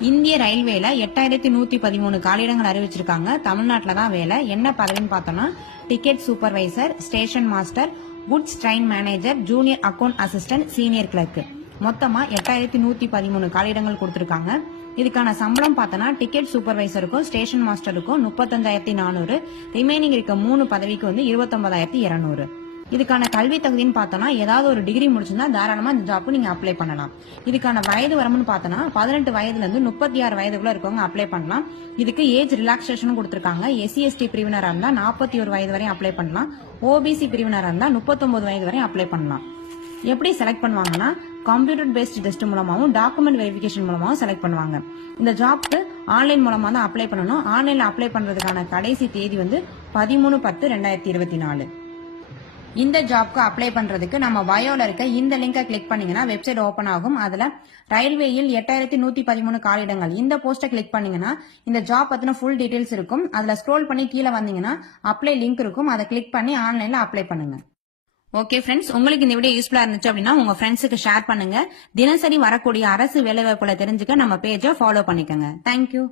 இந்திய ரயில்வேல எட்டாயிரத்தி நூத்தி பதிமூணு காலிடங்கள் அறிவிச்சிருக்காங்க. தமிழ்நாட்டில் தான் வேலை. என்ன பதவின்னு பார்த்தோம்னா ticket supervisor station master goods train manager junior account assistant senior clerk மொத்தமா எட்டாயிரத்தி நூத்தி பதிமூணு காலிடங்கள் கொடுத்திருக்காங்க. இதுக்கான சம்பளம் பார்த்தோன்னா டிக்கெட் சூப்பர்வைசருக்கும் ஸ்டேஷன் மாஸ்டருக்கும் முப்பத்தஞ்சாயிரத்தி நானூறு. ரிமைனிங் இருக்க மூணு பதவிக்கு வந்து இருபத்தொன்பதாயிரத்தி இருநூறு. இதுக்கான கல்வி தகுதின்னு பார்த்தோம்னா ஏதாவது ஒரு டிகிரி முடிச்சிருந்தா தாராளமா இந்த ஜாப்க்கு நீங்க அப்ளை பண்ணலாம். இதுக்கான வயது வரம்புன்னு பார்த்தோம்னா பதினெட்டு வயதுல இருந்து முப்பத்தி ஆறு வயதுக்குள்ள இருக்கவங்க அப்ளை பண்ணலாம். இதுக்கு ஏஜ் ரிலாக்ஸேஷனும் கொடுத்துருக்காங்க. எஸ்சி எஸ்டி பிரிவினரா இருந்தா நாற்பத்தி ஒரு வயது வரையும் அப்ளை பண்ணலாம். ஓபிசி பிரிவினரா இருந்தா முப்பத்தொன்பது வயது வரையும் அப்ளை பண்ணலாம். எப்படி செலக்ட் பண்ணுவாங்கன்னா கம்ப்யூட்டர் பேஸ்ட் டெஸ்ட் மூலமாகவும் டாக்குமெண்ட் வெரிஃபிகேஷன் மூலமாகவும் செலக்ட் பண்ணுவாங்க. இந்த ஜாப்க்கு ஆன்லைன் மூலமாக தான் அப்ளை பண்ணணும். ஆன்லைனில் அப்ளை பண்ணுறதுக்கான கடைசி தேதி வந்து பதிமூணு பத்து ரெண்டாயிரத்தி இருபத்தி நாலு. இந்த ஜாப்க்கு அப்ளை பண்றதுக்கு நம்ம பயோல இருக்க இந்த லிங்கை கிளிக் பண்ணீங்கன்னா வெப்சைட் ஓபன் ஆகும். அதுல ரயில்வேயில் எட்டாயிரத்தி நூத்தி பதிமூணு காலிடங்கள். இந்த போஸ்ட்டை கிளிக் பண்ணீங்கன்னா இந்த ஜாப் பத்தின ஃபுல் டீடைல்ஸ் இருக்கும். அதுல ஸ்க்ரோல் பண்ணி கீழே வந்தீங்கன்னா அப்ளை லிங்க் இருக்கும். அதை கிளிக் பண்ணி ஆன்லைன்ல அப்ளை பண்ணுங்க. ஓகே ஃப்ரெண்ட்ஸ் உங்களுக்கு இந்த வீடியோ யூஸ்ஃபுல்லா இருந்துச்சு அப்படின்னா உங்க ஃப்ரெண்ட்ஸுக்கு ஷேர் பண்ணுங்க. தினசரி வரக்கூடிய அரசு வேலைவாய்ப்புகளை தெரிஞ்சுக்க நம்ம பேஜை ஃபாலோ பண்ணிக்கோங்க. தேங்க்யூ